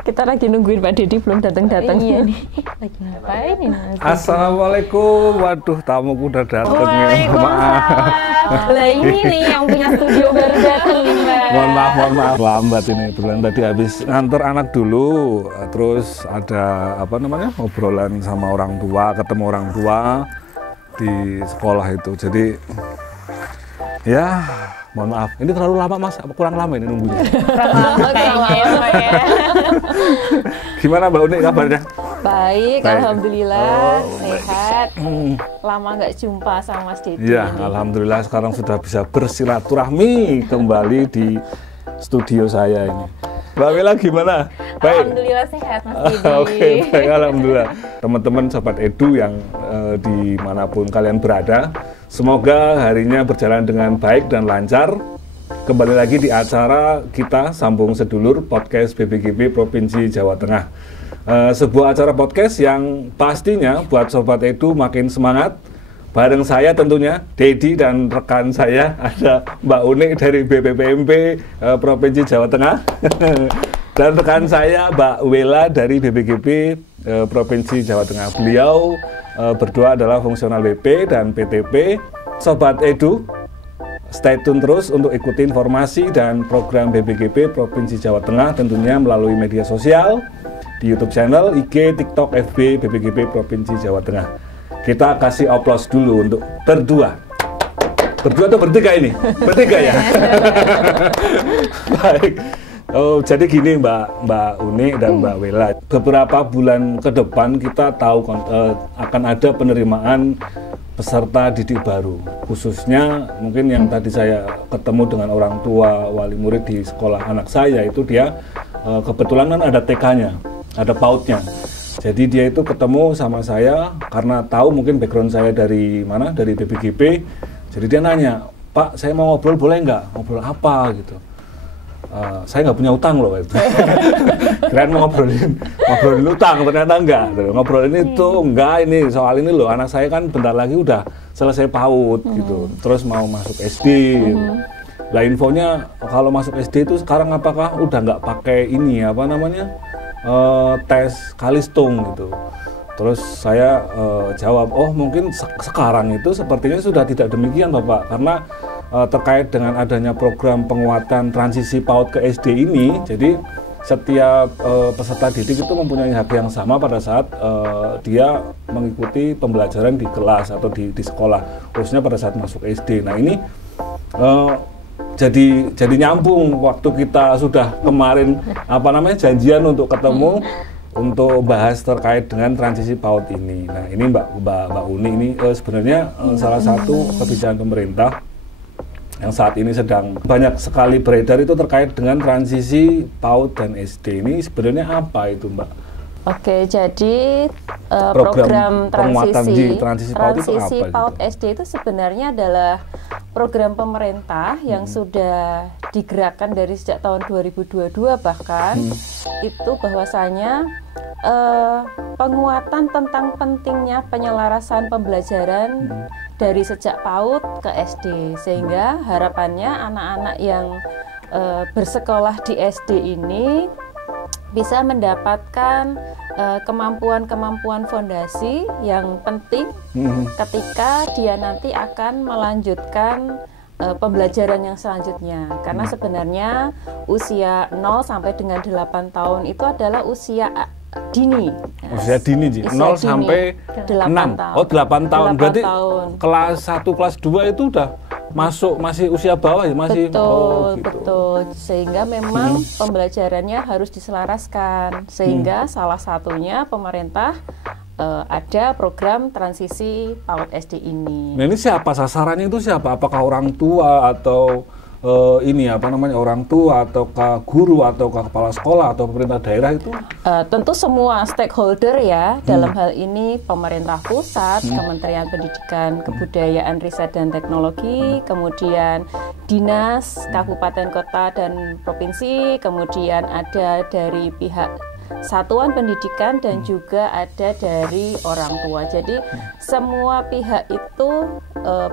Kita lagi nungguin Pak Deddy belum datang-datang. Iya nih, lagi ngapain ini? Assalamualaikum, waduh tamuku udah datang. Waalaikumsalam. Lah ini nih yang punya studio baru datang nih Mbak. Mohon maaf lambat ini. Kebetulan tadi habis nganter anak dulu, terus ada obrolan sama orang tua, ketemu orang tua di sekolah itu. Jadi ya mohon maaf, ini terlalu lama Mas, kurang lama ini nunggunya. Kurang lama kayaknya ya Mbak ya. Gimana Mbak Uni kabarnya? Baik, alhamdulillah, baik. sehat. Lama nggak jumpa sama Mas Deddy. Ya, alhamdulillah sekarang sudah bisa bersilaturahmi kembali di studio saya ini. Mbak Mila gimana? Baik. Alhamdulillah sehat Mas Deddy. Oke, baik, alhamdulillah. Teman-teman Sobat Edu yang dimanapun kalian berada, semoga harinya berjalan dengan baik dan lancar. Kembali lagi di acara kita Sambung Sedulur Podcast BPGB Provinsi Jawa Tengah. Sebuah acara podcast yang pastinya buat Sobat Edu makin semangat. Bareng saya tentunya, Deddy dan rekan saya ada Mbak Uni dari BPPMP Provinsi Jawa Tengah. Dan rekan saya Mbak Wela dari BPGB Provinsi Jawa Tengah. Beliau berdua adalah fungsional WP dan PTP. Sobat Edu, stay tune terus untuk ikuti informasi dan program BPGB Provinsi Jawa Tengah tentunya melalui media sosial, di YouTube channel, IG, TikTok, FB BPGB Provinsi Jawa Tengah. Kita kasih aplaus dulu untuk berdua. Berdua atau bertiga ini? Bertiga ya? Baik. Oh, jadi gini Mbak Uni dan Mbak Wela, beberapa bulan ke depan kita tahu akan ada penerimaan peserta didik baru, khususnya mungkin yang tadi saya ketemu dengan orang tua wali murid di sekolah anak saya itu dia kebetulan kan ada TK-nya, ada PAUD-nya. Jadi dia itu ketemu sama saya karena tahu mungkin background saya dari mana, dari BPGB. Jadi dia nanya, Pak saya mau ngobrol boleh nggak? Ngobrol apa gitu? Saya nggak punya utang loh itu. Kirain mau ngobrolin utang, ternyata enggak. Ngobrolin itu enggak, ini soal ini loh, anak saya kan bentar lagi udah selesai PAUD gitu, terus mau masuk SD. Gitu. Lah infonya kalau masuk SD itu sekarang apakah udah nggak pakai ini tes Kalistung gitu. Terus saya jawab, oh mungkin sekarang itu sepertinya sudah tidak demikian Bapak, karena terkait dengan adanya program penguatan transisi PAUD ke SD ini, jadi setiap peserta didik itu mempunyai hak yang sama pada saat dia mengikuti pembelajaran di kelas atau di sekolah, khususnya pada saat masuk SD. Nah ini jadi nyambung waktu kita sudah kemarin janjian untuk ketemu untuk bahas terkait dengan transisi PAUD ini. Nah ini Mbak Uni ini sebenarnya salah satu kebijakan pemerintah yang saat ini sedang banyak sekali beredar itu terkait dengan transisi PAUD dan SD. Ini sebenarnya apa itu Mbak? Oke, jadi program transisi PAUD SD itu sebenarnya adalah program pemerintah yang sudah digerakkan dari sejak tahun 2022 bahkan itu bahwasanya penguatan tentang pentingnya penyelarasan pembelajaran dari sejak PAUD ke SD, sehingga harapannya anak-anak yang bersekolah di SD ini bisa mendapatkan kemampuan-kemampuan fondasi yang penting ketika dia nanti akan melanjutkan pembelajaran yang selanjutnya. Karena sebenarnya usia 0 sampai dengan 8 tahun itu adalah usia dini. Usia dini, 0 sampai 6. Tahun. Oh, 8 tahun. 8 Berarti tahun. Kelas 1, kelas 2 itu udah masih usia bawah ya, masih. Betul, gitu. betul. Sehingga memang pembelajarannya harus diselaraskan. Sehingga salah satunya pemerintah ada program transisi PAUD SD ini. Nah, ini siapa sasarannya itu siapa? Apakah orang tua atau ini apa namanya, orang tua ataukah guru ataukah kepala sekolah atau pemerintah daerah itu? Tentu semua stakeholder ya, dalam hal ini pemerintah pusat, Kementerian Pendidikan, Kebudayaan, Riset dan Teknologi, kemudian dinas, kabupaten, kota dan provinsi, kemudian ada dari pihak satuan pendidikan dan juga ada dari orang tua. Jadi semua pihak itu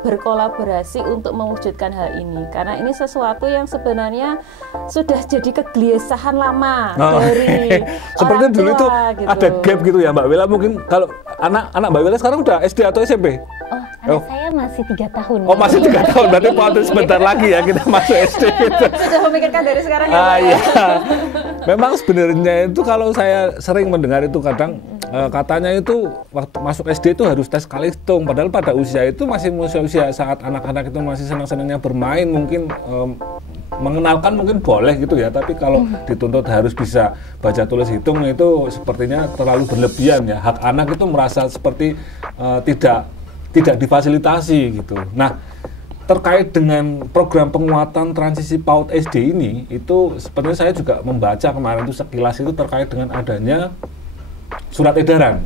berkolaborasi untuk mewujudkan hal ini, karena ini sesuatu yang sebenarnya sudah jadi kegelisahan lama dari seperti orang dulu tua, itu gitu. ada gap gitu ya Mbak Wela. Mungkin kalau anak Mbak Wela sekarang udah SD atau SMP? Anak saya masih 3 tahun. Oh, masih 3 tahun, berarti waktu sebentar lagi ya kita masuk SD gitu. Sudah memikirkan dari sekarang ya. Iya. Memang sebenarnya itu kalau saya sering mendengar itu kadang katanya itu waktu masuk SD itu harus tes kalitung, padahal pada usia itu masih usia saat anak-anak itu masih senang-senangnya bermain, mungkin mengenalkan mungkin boleh gitu ya, tapi kalau dituntut harus bisa baca tulis hitung itu sepertinya terlalu berlebihan ya. Hak anak itu merasa seperti tidak difasilitasi gitu. Nah, terkait dengan program penguatan transisi PAUD SD ini, itu sebenarnya saya juga membaca kemarin itu sekilas itu terkait dengan adanya surat edaran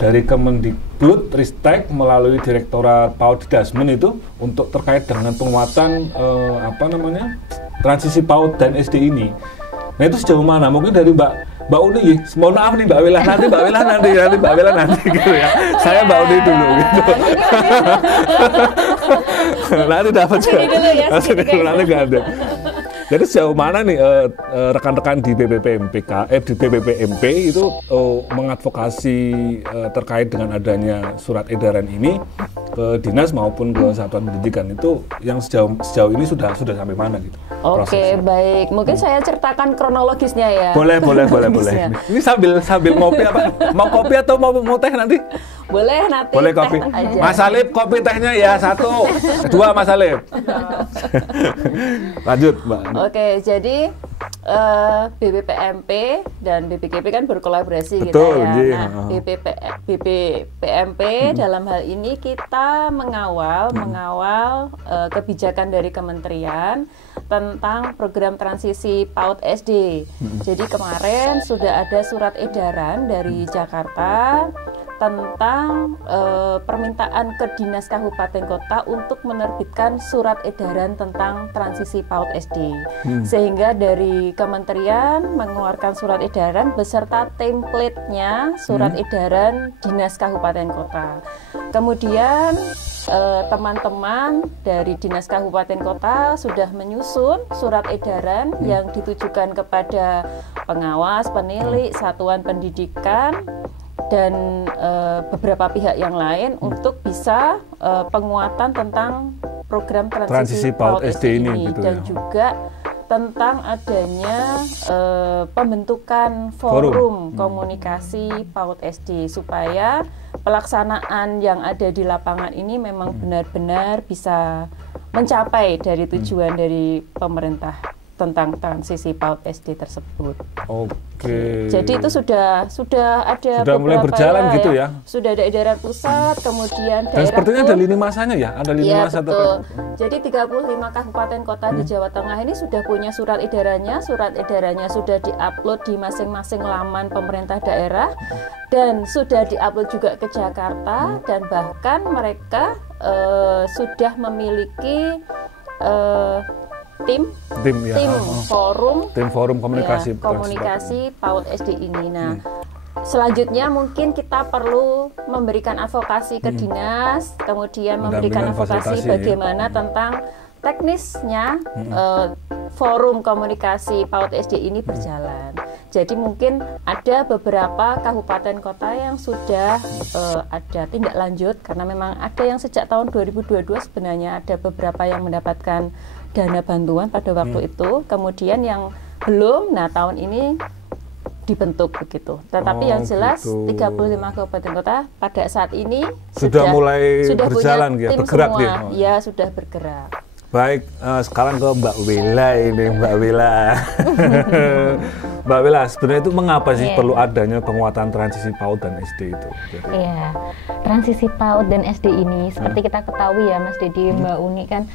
dari Kemendikbud Ristek melalui Direktorat PAUD Didasmen itu untuk terkait dengan penguatan transisi PAUD dan SD ini. Nah, itu sejauh mana? Mungkin dari Mbak Uni, mohon maaf nih Mbak Wela nanti gitu ya. Saya Mbak Uni dulu gitu. Nanti dapat nanti nggak ada. Jadi sejauh mana nih rekan-rekan di BPPMP itu mengadvokasi terkait dengan adanya surat edaran ini ke dinas maupun ke satuan pendidikan, itu yang sejauh ini sudah sampai mana gitu? Oke, baik. Mungkin saya ceritakan kronologisnya ya. Boleh. Ini sambil ngopi apa? Mau kopi atau mau teh nanti? Boleh nanti. Boleh kopi. Aja. Mas Alip, kopi tehnya ya 1, 2 Mas Alip. Lanjut, Mbak. Oke, jadi BPPMP dan BPKP kan berkolaborasi. Betul, gitu ya. iya. Nah, BPPMP dalam hal ini kita mengawal kebijakan dari kementerian tentang program transisi PAUD SD. Jadi kemarin sudah ada surat edaran dari Jakarta tentang permintaan ke dinas kabupaten kota untuk menerbitkan surat edaran tentang transisi PAUD SD. Sehingga dari kementerian mengeluarkan surat edaran beserta template-nya surat edaran dinas kabupaten kota. Kemudian teman-teman dari dinas kabupaten kota sudah menyusun surat edaran yang ditujukan kepada pengawas, penilik, satuan pendidikan dan beberapa pihak yang lain untuk bisa penguatan tentang program transisi PAUD SD ini gitu, dan juga tentang adanya pembentukan forum komunikasi PAUD SD supaya pelaksanaan yang ada di lapangan ini memang benar-benar bisa mencapai dari tujuan dari pemerintah tentang transisi PAUD SD tersebut. Oke. Jadi itu sudah ada mulai berjalan gitu ya. Sudah ada edaran pusat, kemudian daerah. Dan sepertinya ada lini masanya ya, ada lini masa betul. Jadi 35 kabupaten kota di Jawa Tengah ini sudah punya surat edarannya. Surat edarannya sudah diupload di masing-masing laman pemerintah daerah dan sudah diupload juga ke Jakarta, dan bahkan mereka sudah memiliki tim forum komunikasi PAUD SD ini. Nah, selanjutnya mungkin kita perlu memberikan advokasi ke dinas, kemudian memberikan advokasi bagaimana tentang teknisnya forum komunikasi PAUD SD ini berjalan. Jadi mungkin ada beberapa kabupaten kota yang sudah ada tindak lanjut, karena memang ada yang sejak tahun 2022 sebenarnya ada beberapa yang mendapatkan dana bantuan pada waktu itu, kemudian yang belum, nah tahun ini dibentuk begitu. Tetapi yang jelas 35 kabupaten kota pada saat ini sudah mulai berjalan punya ya, tim bergerak semua, dia. Ya sudah bergerak. Baik, sekarang ke Mbak Wela ini, Mbak Wela. Mbak Wela, sebenarnya itu mengapa sih perlu adanya penguatan transisi PAUD dan SD itu? Iya, transisi PAUD dan SD ini seperti kita ketahui ya Mas Dedi, Mbak Uni kan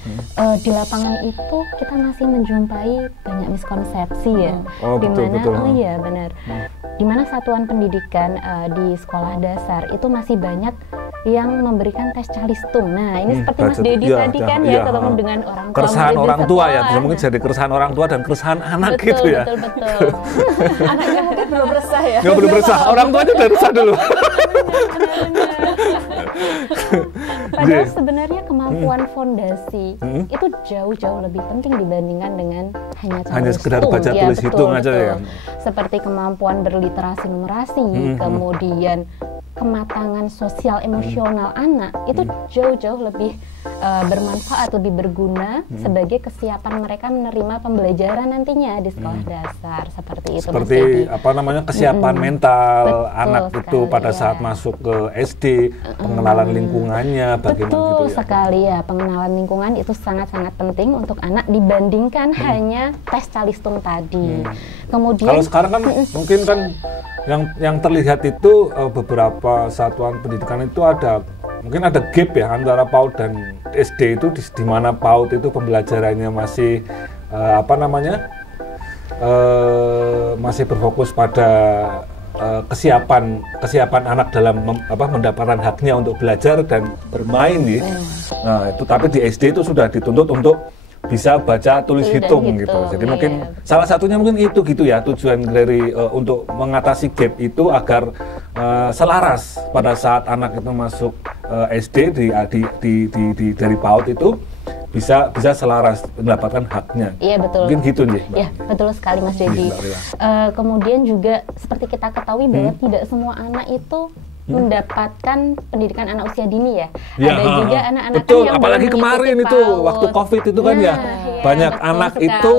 di lapangan itu kita masih menjumpai banyak miskonsepsi ya. Oh, betul, betul. Oh iya benar. Di mana satuan pendidikan di sekolah dasar itu masih banyak yang memberikan tes calistung. Nah, ini seperti Mas Dedi tadi kan ya, ketemu dengan orang tua. Keresahan orang tua ya, bisa mungkin jadi keresahan orang tua dan keresahan anak betul, gitu ya. Betul. Anaknya mungkin belum resah ya. Nggak belum resah, orang tuanya udah resah dulu. Padahal sebenarnya kemampuan fondasi itu jauh-jauh lebih penting dibandingkan dengan hanya sekedar baca tulis hitung aja ya. Seperti kemampuan berliterasi numerasi, kemudian kematangan sosial emosional anak itu jauh-jauh lebih bermanfaat, lebih berguna sebagai kesiapan mereka menerima pembelajaran nantinya di sekolah dasar seperti itu. Seperti apa namanya kesiapan mental anak sekali, itu pada saat masuk ke SD, pengenalan lingkungannya, bagaimana betul gitu ya. sekali ya, pengenalan lingkungan itu sangat-sangat penting untuk anak dibandingkan hanya tes calistung tadi. Kemudian kalau sekarang kan mungkin kan yang terlihat itu beberapa satuan pendidikan itu mungkin ada gap ya antara PAUD dan SD itu di mana PAUD itu pembelajarannya masih masih berfokus pada kesiapan anak dalam mendapatkan haknya untuk belajar dan bermain ya. Nah, itu tapi di SD itu sudah dituntut untuk bisa baca tulis hitung gitu. Jadi mungkin salah satunya mungkin itu gitu ya, tujuan dari untuk mengatasi gap itu agar selaras pada saat anak itu masuk SD dari PAUD itu bisa selaras mendapatkan haknya. Iya betul. Mungkin gitu nih. Iya betul sekali Mas Dedi. Kemudian juga seperti kita ketahui bahwa tidak semua anak itu mendapatkan pendidikan anak usia dini ya. Ada juga anak-anak betul, yang apalagi kemarin itu waktu COVID itu kan ya banyak anak itu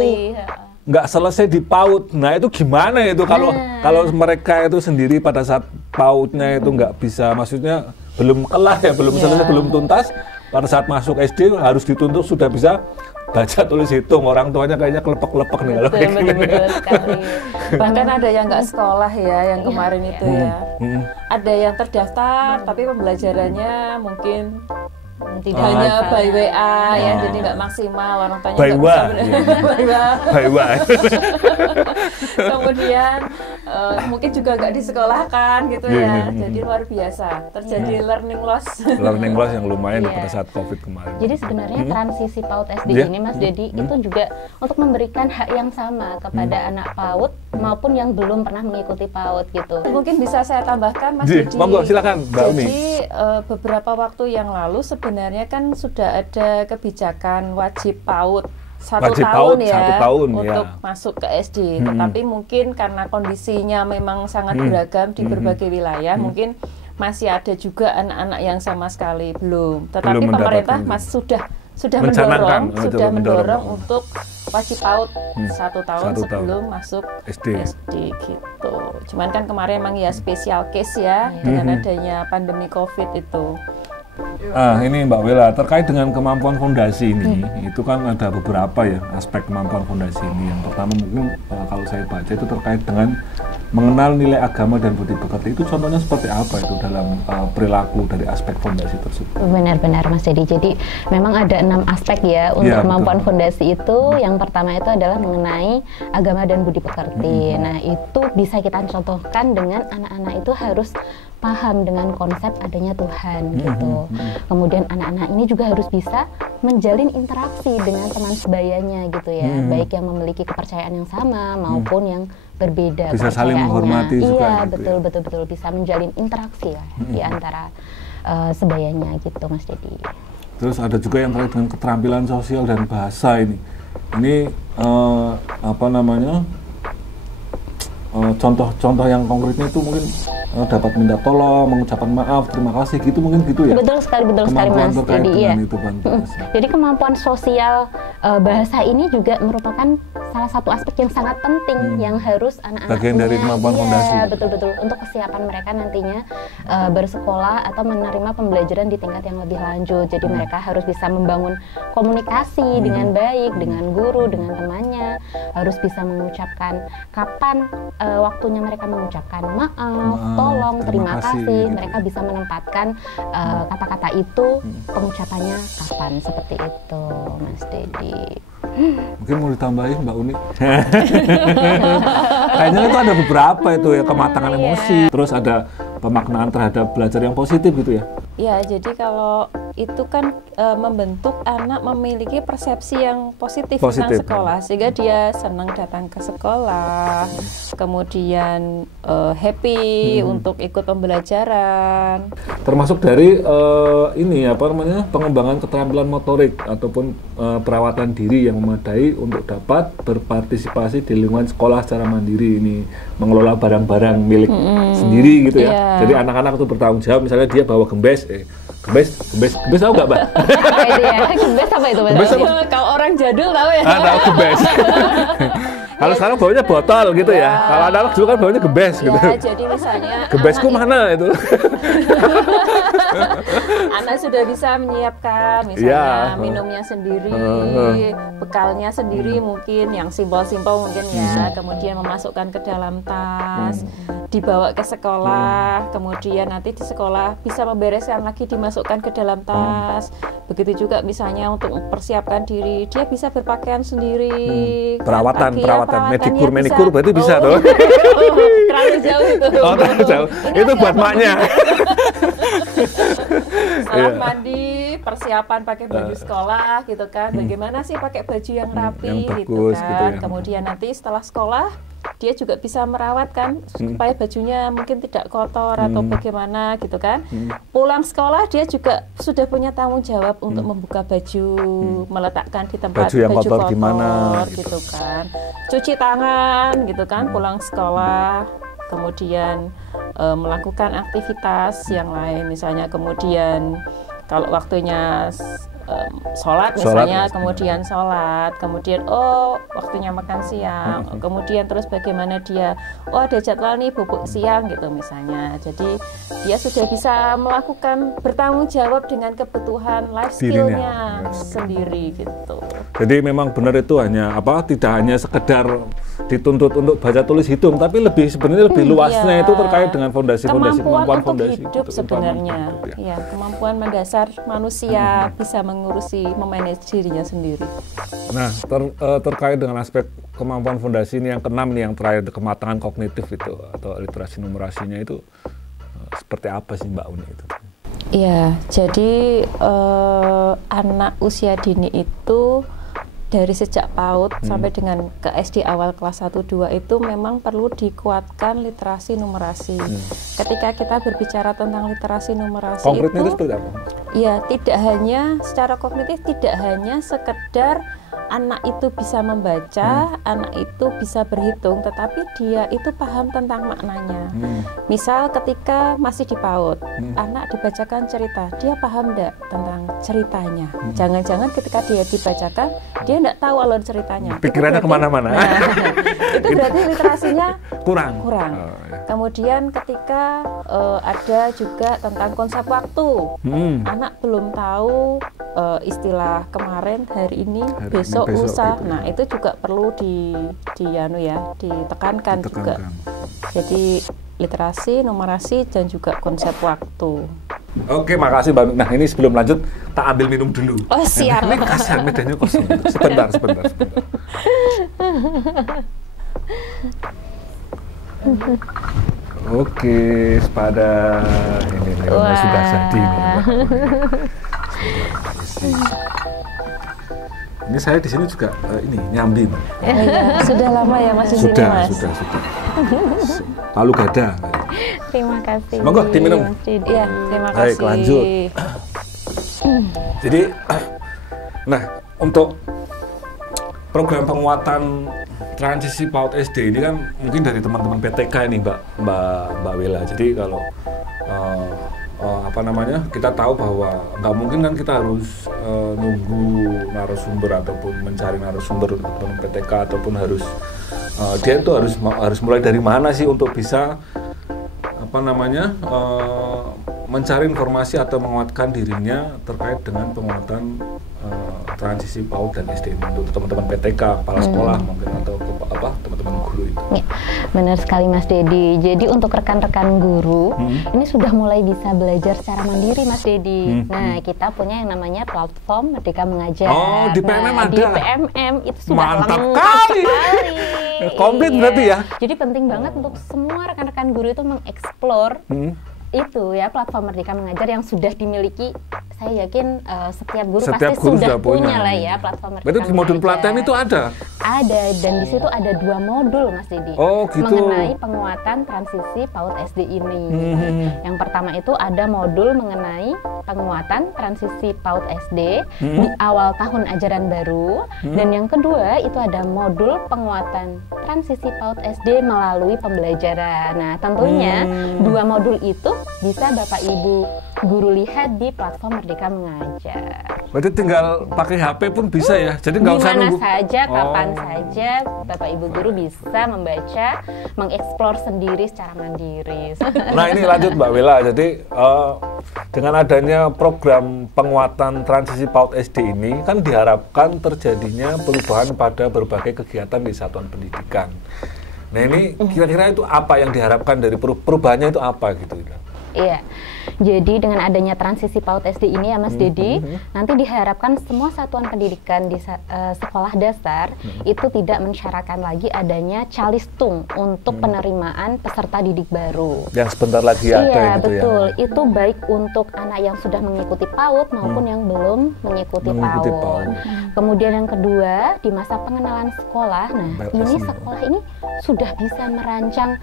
nggak selesai di PAUD. Nah itu gimana itu kalau mereka itu sendiri pada saat PAUD-nya itu nggak bisa, maksudnya belum kelar ya, belum selesai, belum tuntas, pada saat masuk SD harus dituntut sudah bisa baca tulis hitung. Orang tuanya kayaknya kelepek-kelepek nih kalau kayak gini. Betul sekali. Bahkan ada yang nggak sekolah ya, yang kemarin itu ya. Ada yang terdaftar tapi pembelajarannya mungkin tidak hanya by WA ya, jadi nggak maksimal, orang tuanya nggak bisa by WA. Kemudian mungkin juga nggak disekolahkan gitu ya, jadi luar biasa terjadi learning loss yang lumayan pada saat COVID kemarin. Jadi sebenarnya transisi PAUD SD ini Mas Dedi itu juga untuk memberikan hak yang sama kepada anak PAUD maupun yang belum pernah mengikuti PAUD gitu. Mungkin bisa saya tambahkan Mas Dedi. Monggo silakan Mbak Umi. Jadi beberapa waktu yang lalu sebenarnya kan sudah ada kebijakan wajib PAUD satu tahun untuk masuk ke SD. Tetapi mungkin karena kondisinya memang sangat beragam di berbagai wilayah, mungkin masih ada juga anak-anak yang sama sekali belum. Tetapi pemerintah sudah mendorong untuk wajib PAUD satu tahun sebelum masuk SD gitu. Cuman kan kemarin emang ya spesial case ya dengan adanya pandemi COVID itu. Ini Mbak Wela, terkait dengan kemampuan fondasi ini, itu kan ada beberapa ya aspek kemampuan fondasi ini. Yang pertama mungkin kalau saya baca itu terkait dengan mengenal nilai agama dan budi pekerti. Itu contohnya seperti apa itu dalam perilaku dari aspek fondasi tersebut? Benar-benar Mas Dedi. Jadi memang ada 6 aspek ya untuk kemampuan fondasi itu. Yang pertama itu adalah mengenai agama dan budi pekerti. Nah itu bisa kita contohkan dengan anak-anak itu harus paham dengan konsep adanya Tuhan gitu. Kemudian anak-anak ini juga harus bisa menjalin interaksi dengan teman sebayanya gitu ya, baik yang memiliki kepercayaan yang sama maupun yang berbeda. Bisa saling menghormati juga. Iya betul bisa menjalin interaksi ya di antara sebayanya gitu Mas Dedi. Terus ada juga yang terkait dengan keterampilan sosial dan bahasa ini. Ini contoh-contoh yang konkretnya itu mungkin dapat minta tolong, mengucapkan maaf, terima kasih gitu, mungkin gitu ya. Betul sekali Mas. Jadi iya. Jadi kemampuan sosial bahasa ini juga merupakan salah satu aspek yang sangat penting yang harus anak-anak bagian dari kemampuan fondasi. Betul-betul untuk kesiapan mereka nantinya bersekolah atau menerima pembelajaran di tingkat yang lebih lanjut. Jadi mereka harus bisa membangun komunikasi dengan baik dengan guru, dengan temannya, harus bisa mengucapkan kapan waktunya mereka mengucapkan maaf, tolong, terima kasih. Mereka bisa menempatkan kata-kata itu pengucapannya kapan, seperti itu, Mas Dedi. Mungkin mau ditambahin Mbak Uni. Kayaknya itu ada beberapa itu ya, kematangan emosi, terus ada pemaknaan terhadap belajar yang positif gitu ya. Ya, jadi kalau itu kan membentuk anak memiliki persepsi yang positif tentang sekolah, sehingga dia senang datang ke sekolah, kemudian happy untuk ikut pembelajaran. Termasuk dari ini apa namanya, pengembangan keterampilan motorik ataupun perawatan diri yang memadai untuk dapat berpartisipasi di lingkungan sekolah secara mandiri, ini mengelola barang-barang milik sendiri gitu ya. Jadi anak-anak itu bertanggung jawab, misalnya dia bawa gembes, gembes tahu nggak, Mbak? Itu ya, gembes apa itu? Gembes apa? Kalau orang jadul tahu ya. Tahu gembes. Kalau sekarang bawanya botol gitu ya. Kalau anak-anak dulu kan bawanya gembes gitu. Ya, jadi misalnya gembesku mana itu? Anak sudah bisa menyiapkan misalnya minumnya sendiri, bekalnya sendiri mungkin yang simpel-simpel mungkin ya, kemudian memasukkan ke dalam tas, dibawa ke sekolah, kemudian nanti di sekolah bisa membereskan lagi, dimasukkan ke dalam tas. Begitu juga misalnya untuk mempersiapkan diri, dia bisa berpakaian sendiri. Perawatan medikur berarti bisa tuh. Terlalu jauh itu. Oh, terlalu jauh. Itu buat maknya. Setelah mandi, persiapan pakai baju sekolah gitu kan. Bagaimana sih pakai baju yang rapi yang bagus, gitu kan. gitu ya. Kemudian nanti setelah sekolah dia juga bisa merawat kan supaya bajunya mungkin tidak kotor atau bagaimana gitu kan. Pulang sekolah dia juga sudah punya tanggung jawab untuk membuka baju, meletakkan di tempat baju yang kotor gimana gitu kan. Cuci tangan gitu kan pulang sekolah. Kemudian melakukan aktivitas yang lain, misalnya kemudian kalau waktunya sholat misalnya, kemudian sholat, kemudian waktunya makan siang, kemudian terus bagaimana dia ada jadwal nih bubuk siang gitu misalnya. Jadi dia sudah bisa melakukan bertanggung jawab dengan kebutuhan life skill-nya sendiri gitu. Jadi memang benar itu hanya tidak hanya sekedar dituntut untuk baca tulis hitung, tapi sebenarnya lebih luasnya itu terkait dengan kemampuan fondasi hidup sebenarnya. Ya, kemampuan mendasar manusia bisa mengurusi, memanage dirinya sendiri. Nah, terkait dengan aspek kemampuan fondasi ini yang keenam nih, yang terakhir, kematangan kognitif itu atau literasi numerasinya itu seperti apa sih Mbak Uni itu? Iya, jadi anak usia dini itu dari sejak PAUD sampai dengan ke SD awal kelas 1-2 itu memang perlu dikuatkan literasi numerasi. Ketika kita berbicara tentang literasi numerasi konkretnya itu seperti apa? Ya, tidak hanya secara kognitif, tidak hanya sekedar anak itu bisa membaca, anak itu bisa berhitung, tetapi dia itu paham tentang maknanya. Misal ketika masih di PAUD, anak dibacakan cerita, dia paham enggak tentang ceritanya? Jangan-jangan ketika dia dibacakan, dia enggak tahu alur ceritanya. Pikirannya kemana-mana. Itu berarti literasinya kurang. Oh, ya. Kemudian ketika ada juga tentang konsep waktu, anak belum tahu istilah kemarin, hari ini, besok lusa. Gitu. Nah, itu juga perlu ditekankan juga. Jadi literasi, numerasi, dan juga konsep waktu. Oke, makasih Mbak. Nah, ini sebelum lanjut, tak ambil minum dulu. Oh, siap. Ini kasihan, medannya kosong. Sebentar. Oke, sepada ini sudah jadi nih, Mbak. Ini saya di sini juga nyambi. Sudah lama ya Mas di sini, Mas? Sudah. Palu gada. Terima kasih. Monggo diminum. Iya, terima kasih. Baik, lanjut. Jadi, nah, untuk program penguatan transisi PAUD SD ini kan mungkin dari teman-teman PTK ini Mbak Wela. Jadi kalau kita tahu bahwa nggak mungkin kan kita harus nunggu narasumber ataupun mencari narasumber untuk teman PTK ataupun harus dia itu harus mulai dari mana sih untuk bisa mencari informasi atau menguatkan dirinya terkait dengan penguatan transisi PAUD dan SD ini untuk teman-teman PTK, kepala sekolah mungkin atau teman-teman guru itu. Ya, benar sekali Mas Dedi. Jadi untuk rekan-rekan guru ini sudah mulai bisa belajar secara mandiri Mas Dedi. Nah, kita punya yang namanya platform Merdeka Mengajar. Oh, di PMM ada. Di PMM itu sudah Mantap lengkap sekali. Komplit berarti ya. Jadi penting banget untuk semua rekan-rekan guru itu mengeksplor itu ya platform Merdeka Mengajar yang sudah dimiliki. Saya yakin setiap guru pasti sudah punya lah ya platform Merdeka Mengajar. Berarti di modul pelatihan itu ada? Ada, dan di situ ada 2 modul Mas Didi. Oh gitu. Mengenai penguatan transisi PAUD SD ini. Yang pertama itu ada modul mengenai penguatan transisi PAUD SD di awal tahun ajaran baru. Dan yang kedua itu ada modul penguatan transisi PAUD SD melalui pembelajaran. Nah tentunya 2 modul itu bisa Bapak Ibu guru lihat di platform Merdeka Mengajar. Berarti tinggal pakai HP pun bisa ya? Jadi nggak usah nunggu. Dimana saja, kapan saja Bapak Ibu guru bisa membaca, mengeksplor sendiri secara mandiri. Nah ini lanjut Mbak Wela, jadi dengan adanya program penguatan transisi PAUD SD ini kan diharapkan terjadinya perubahan pada berbagai kegiatan di satuan pendidikan. Nah ini kira-kira itu apa yang diharapkan dari perubahannya itu apa gitu? Iya, jadi dengan adanya transisi PAUD SD ini ya Mas Dedi, nanti diharapkan semua satuan pendidikan di sekolah dasar itu tidak mensyaratkan lagi adanya calistung untuk penerimaan peserta didik baru. Yang sebentar lagi ada iya, gitu betul. ya? Itu baik untuk anak yang sudah mengikuti PAUD maupun yang belum mengikuti PAUD. Kemudian yang kedua, di masa pengenalan sekolah, nah ini sekolah ini sudah bisa merancang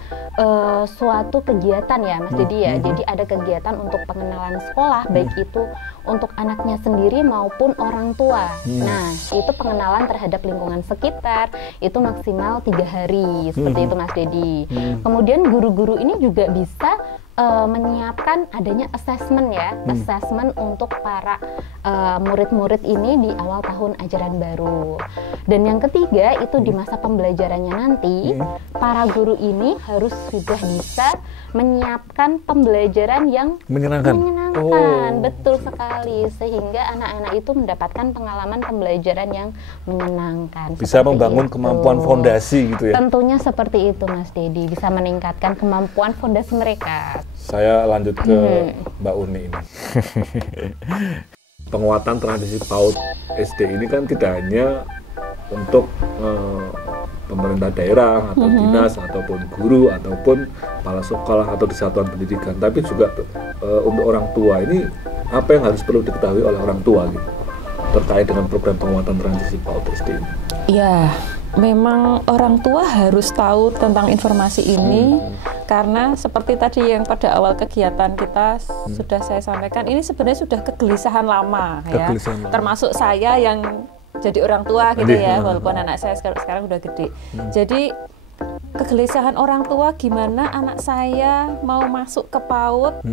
suatu kegiatan ya Mas Dedi ya. Jadi ada kegiatan untuk pengenalan sekolah, baik itu untuk anaknya sendiri maupun orang tua. Nah, itu pengenalan terhadap lingkungan sekitar, itu maksimal 3 hari, seperti itu Mas Dedi. Kemudian guru-guru ini juga bisa menyiapkan adanya assessment ya, assessment untuk para murid-murid ini di awal tahun ajaran baru. Dan yang ketiga itu di masa pembelajarannya nanti, para guru ini harus sudah bisa menyiapkan pembelajaran yang menyenangkan. Betul sekali, sehingga anak-anak itu mendapatkan pengalaman pembelajaran yang menyenangkan. Bisa membangun kemampuan fondasi gitu ya? Tentunya seperti itu Mas Dedi, bisa meningkatkan kemampuan fondasi mereka. Saya lanjut ke Mbak Uni ini. Penguatan transisi PAUD SD ini kan tidak hanya untuk pemerintah daerah atau dinas ataupun guru ataupun kepala sekolah atau di satuan pendidikan, tapi juga untuk orang tua. Ini apa yang harus perlu diketahui oleh orang tua gitu terkait dengan program penguatan transisi PAUD SD ini? Ya, memang orang tua harus tahu tentang informasi ini karena seperti tadi yang pada awal kegiatan kita sudah saya sampaikan, ini sebenarnya sudah kegelisahan lama ya. Termasuk saya yang jadi orang tua gitu ya, walaupun anak saya sekarang udah gede. Jadi kegelisahan orang tua gimana anak saya mau masuk ke PAUD,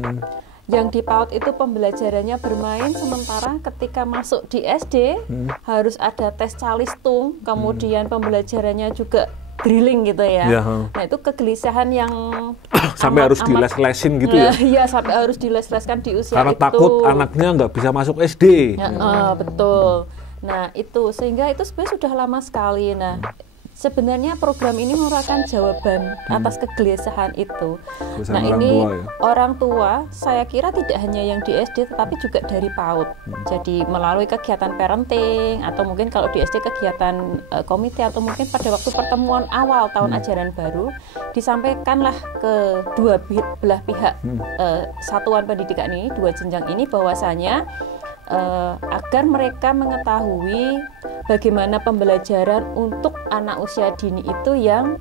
yang di PAUD itu pembelajarannya bermain, sementara ketika masuk di SD harus ada tes calistung, kemudian pembelajarannya juga drilling gitu ya. Nah itu kegelisahan yang sampai harus diles-lesin gitu ya? Iya, sampai harus diles-leskan di usia karena itu. Karena takut anaknya nggak bisa masuk SD. Betul. Nah itu, sehingga itu sebenarnya sudah lama sekali. Nah sebenarnya program ini merupakan jawaban atas kegelisahan itu. Nah ini orang tua, saya kira tidak hanya yang di SD tetapi juga dari PAUD. Jadi melalui kegiatan parenting atau mungkin kalau di SD kegiatan komite atau mungkin pada waktu pertemuan awal tahun ajaran baru disampaikanlah ke dua belah pihak satuan pendidikan ini, 2 jenjang ini, bahwasanya agar mereka mengetahui bagaimana pembelajaran untuk anak usia dini itu yang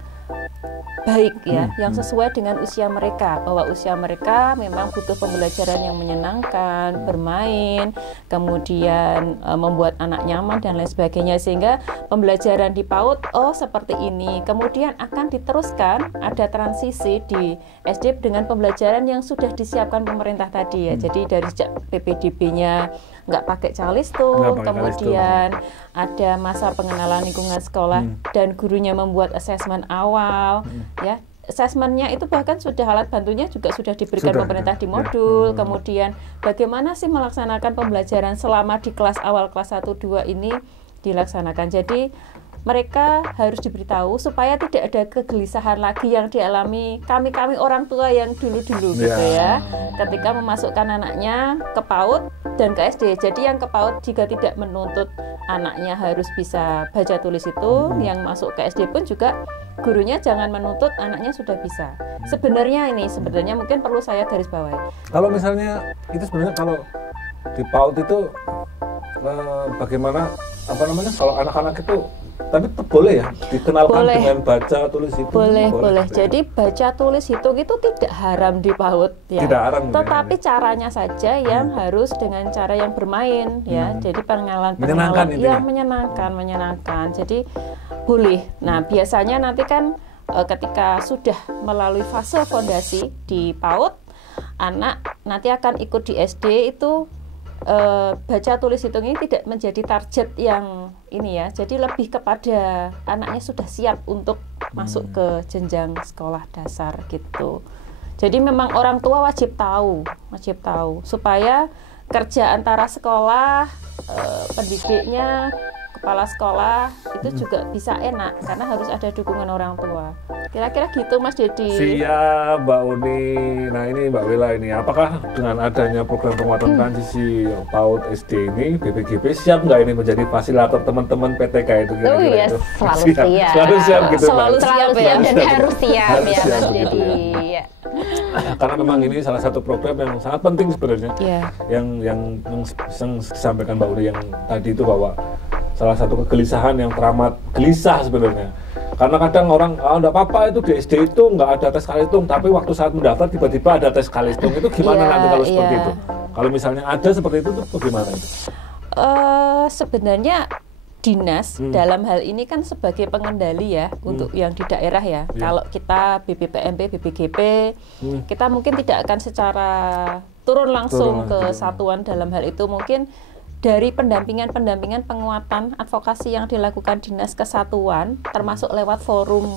baik ya, yang sesuai dengan usia mereka, bahwa usia mereka memang butuh pembelajaran yang menyenangkan, bermain, kemudian membuat anak nyaman dan lain sebagainya, sehingga pembelajaran di PAUD seperti ini, kemudian akan diteruskan ada transisi di SD dengan pembelajaran yang sudah disiapkan pemerintah tadi ya. Jadi dari sejak PPDB-nya nggak pakai calistung, kemudian ada masa pengenalan lingkungan sekolah dan gurunya membuat asesmen awal ya. Asesmennya itu bahkan sudah alat bantunya juga sudah diberikan pemerintah di modul. Kemudian bagaimana sih melaksanakan pembelajaran selama di kelas awal, kelas 1-2 ini dilaksanakan. Jadi mereka harus diberitahu supaya tidak ada kegelisahan lagi yang dialami kami orang tua yang dulu-dulu gitu ya, ketika memasukkan anaknya ke PAUD dan ke SD. Jadi yang ke PAUD jika tidak menuntut anaknya harus bisa baca tulis itu, yang masuk ke SD pun juga gurunya jangan menuntut anaknya sudah bisa. Sebenarnya mungkin perlu saya garis bawahi. Kalau misalnya itu sebenarnya kalau di PAUD itu bagaimana kalau anak-anak itu tapi boleh ya dikenalkan dengan baca tulis hitung? Boleh. Jadi baca tulis hitung itu tidak haram di PAUD ya. Tidak haram. Tetapi caranya saja yang harus dengan cara yang bermain ya. Jadi pengenalan ya menyenangkan. Jadi boleh. Nah, biasanya nanti kan ketika sudah melalui fase fondasi di PAUD, anak nanti akan ikut di SD itu baca tulis hitung ini tidak menjadi target yang ini ya, jadi lebih kepada anaknya sudah siap untuk masuk ke jenjang sekolah dasar gitu. Jadi memang orang tua wajib tahu supaya kerja antara sekolah, pendidiknya, kepala sekolah itu juga bisa enak karena harus ada dukungan orang tua. Kira-kira gitu Mas Dedi. Siap Mbak Uni. Nah ini Mbak Wela ini, apakah dengan adanya program penguatan transisi PAUD SD ini BPGB siap nggak ini menjadi fasilitator teman-teman PTK itu? Iya, selalu siap. Selalu siap gitu selalu siap dan harus siap ya Mas Dedi. Karena memang ini salah satu program yang sangat penting sebenarnya. Yang disampaikan Mbak Uni yang tadi itu bahwa salah satu kegelisahan yang teramat gelisah sebenarnya. Karena kadang orang, enggak apa-apa itu di SD itu enggak ada tes kalitung, tapi waktu saat mendaftar tiba-tiba ada tes kalitung. Itu gimana nanti kalau seperti itu? Kalau misalnya ada seperti itu bagaimana itu? Sebenarnya dinas dalam hal ini kan sebagai pengendali ya untuk yang di daerah ya. Kalau kita BPPMP, BPGP, kita mungkin tidak akan secara turun langsung ke satuan dalam hal itu. Mungkin dari pendampingan penguatan advokasi yang dilakukan dinas kesatuan termasuk lewat forum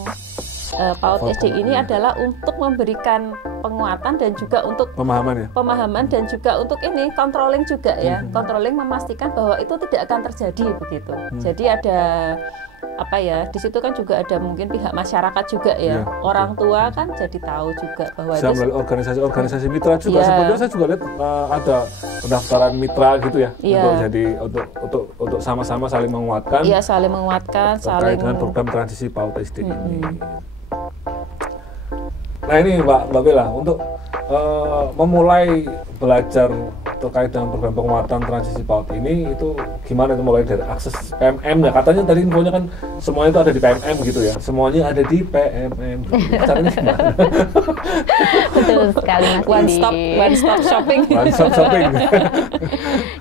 PAUD SD ini adalah untuk memberikan penguatan dan juga untuk pemahaman dan juga untuk ini controlling juga ya, controlling memastikan bahwa itu tidak akan terjadi begitu. Jadi ada di situ kan juga ada mungkin pihak masyarakat juga ya, orang tua kan jadi tahu juga bahwa itu organisasi mitra juga. Sebetulnya saya juga lihat ada pendaftaran mitra gitu ya, untuk sama-sama saling menguatkan. Iya, saling menguatkan, dengan program transisi PAUD SD ini. Nah ini Mbak Bella, untuk memulai belajar terkait dengan program penguatan transisi PAUD ini itu gimana itu mulai dari akses PMM ya, katanya tadi infonya kan semuanya itu ada di PMM gitu ya, semuanya ada di PMM. Caranya gimana? Betul sekali Mas one stop shopping.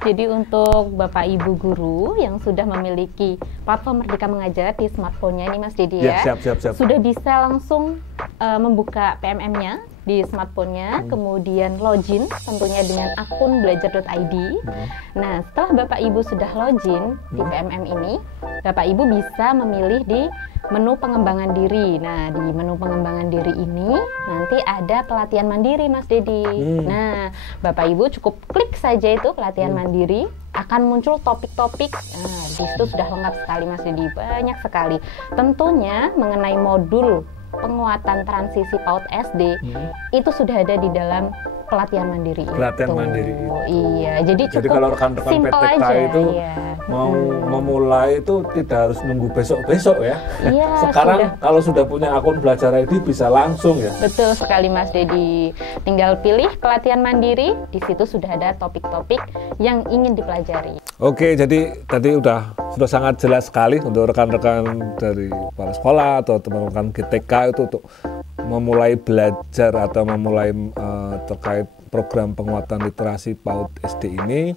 Jadi untuk Bapak Ibu guru yang sudah memiliki platform Merdeka Mengajar di smartphone-nya ini Mas Dedi ya, siap. sudah bisa langsung membuka PMM-nya di smartphone-nya, kemudian login tentunya dengan akun belajar.id. Nah, setelah Bapak Ibu sudah login di PMM ini, Bapak Ibu bisa memilih di menu pengembangan diri. Nah, di menu pengembangan diri ini nanti ada pelatihan mandiri Mas Dedi. Nah, Bapak Ibu cukup klik saja itu pelatihan mandiri, akan muncul topik-topik. Nah, di situ sudah lengkap sekali Mas Dedi, banyak sekali. Tentunya mengenai modul penguatan transisi PAUD SD itu sudah ada di dalam pelatihan mandiri. Mandiri. Iya, jadi cukup kalau rekan-rekan PTK itu mau memulai itu tidak harus nunggu besok-besok ya. Iya, sekarang kalau sudah punya akun Belajar ID bisa langsung ya. Betul sekali Mas Dedi. Tinggal pilih pelatihan mandiri, di situ sudah ada topik-topik yang ingin dipelajari. Oke, jadi tadi sudah sangat jelas sekali untuk rekan-rekan dari para sekolah atau teman-teman GTK itu untuk memulai belajar atau memulai terkait program penguatan literasi PAUD SD ini,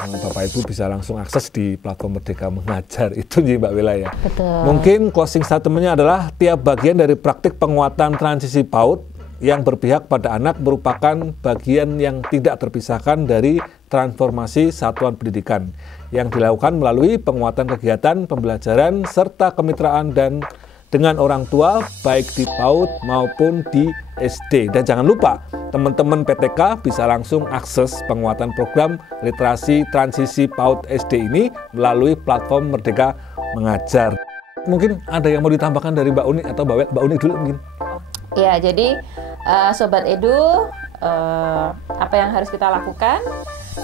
Bapak Ibu bisa langsung akses di platform Merdeka Mengajar itu nih Mbak Wela ya. Betul. Mungkin closing statement-nya adalah tiap bagian dari praktik penguatan transisi PAUD yang berpihak pada anak merupakan bagian yang tidak terpisahkan dari transformasi satuan pendidikan yang dilakukan melalui penguatan kegiatan pembelajaran serta kemitraan dan dengan orang tua baik di PAUD maupun di SD. Dan jangan lupa teman-teman PTK bisa langsung akses penguatan program literasi transisi PAUD SD ini melalui platform Merdeka Mengajar. Mungkin ada yang mau ditambahkan dari Mbak Uni atau Mbak Uni dulu mungkin? Ya, jadi Sobat Edu, apa yang harus kita lakukan?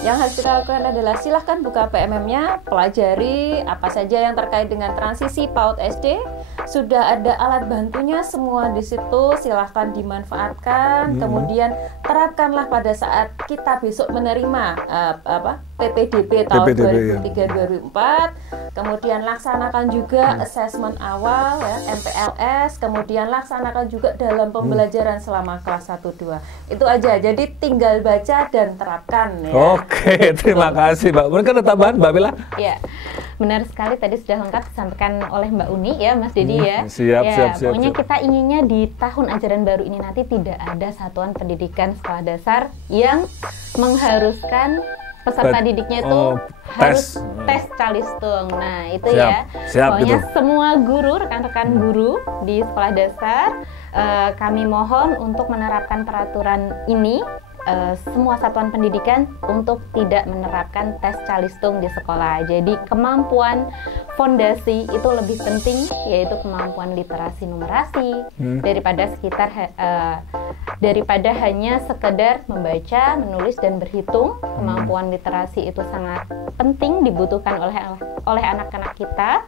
Yang harus kita lakukan adalah silahkan buka PMM-nya, pelajari apa saja yang terkait dengan transisi PAUD SD. Sudah ada alat bantunya semua di situ, silahkan dimanfaatkan. Kemudian terapkanlah pada saat kita besok menerima PPDB tahun 2003-2004. Kemudian laksanakan juga asesmen awal ya, MPLS. Kemudian laksanakan juga dalam pembelajaran selama kelas 1-2. Itu aja. Jadi tinggal baca dan terapkan ya. Oke, terima kasih Mbak. Mungkin ada tambahan Mbak Bella? Ya, benar sekali tadi sudah lengkap disampaikan oleh Mbak Uni ya, Mas Dedi ya. Siap. Pokoknya kita inginnya di tahun ajaran baru ini nanti tidak ada satuan pendidikan sekolah dasar yang mengharuskan peserta didiknya itu harus tes calistung. Nah, itu Siap, pokoknya gitu. semua guru, rekan-rekan guru di sekolah dasar, kami mohon untuk menerapkan peraturan ini. Semua satuan pendidikan untuk tidak menerapkan tes calistung di sekolah. Jadi kemampuan fondasi itu lebih penting, yaitu kemampuan literasi numerasi daripada hanya sekedar membaca, menulis dan berhitung. Kemampuan literasi itu sangat penting dibutuhkan oleh anak-anak kita.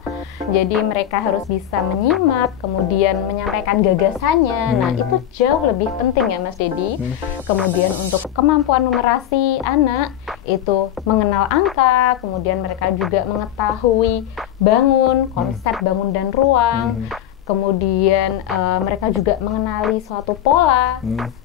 Jadi mereka harus bisa menyimak, kemudian menyampaikan gagasannya. Nah, itu jauh lebih penting ya Mas Dedi. Kemudian untuk kemampuan numerasi anak itu mengenal angka, kemudian mereka juga mengetahui bangun, konsep bangun dan ruang. Kemudian mereka juga mengenali suatu pola,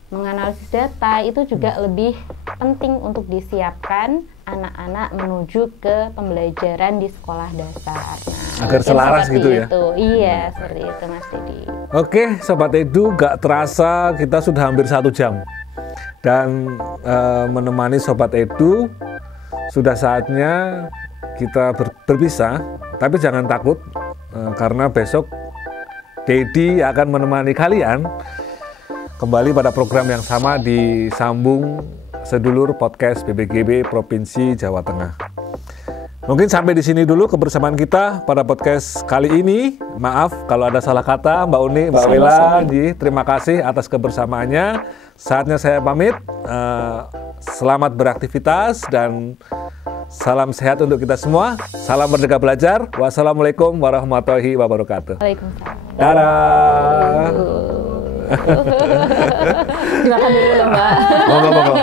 menganalisis data. Itu juga lebih penting untuk disiapkan anak-anak menuju ke pembelajaran di sekolah dasar. Nah, agar selaras gitu ya? Iya, seperti itu Mas Dedi. Oke, Sobat Edu, gak terasa kita sudah hampir 1 jam. Dan menemani Sobat Edu, sudah saatnya kita berpisah. Tapi jangan takut, karena besok Dedi akan menemani kalian kembali pada program yang sama di Sambung Sedulur Podcast BPGB Provinsi Jawa Tengah. Mungkin sampai di sini dulu kebersamaan kita pada podcast kali ini. Maaf kalau ada salah kata, Mbak Uni, Mbak Wela. Terima kasih atas kebersamaannya. Saatnya saya pamit. Selamat beraktivitas dan salam sehat untuk kita semua. Salam Merdeka Belajar. Wassalamualaikum warahmatullahi wabarakatuh. Waalaikumsalam. Dadah. Terima kasih dulu Mbak. Monggo.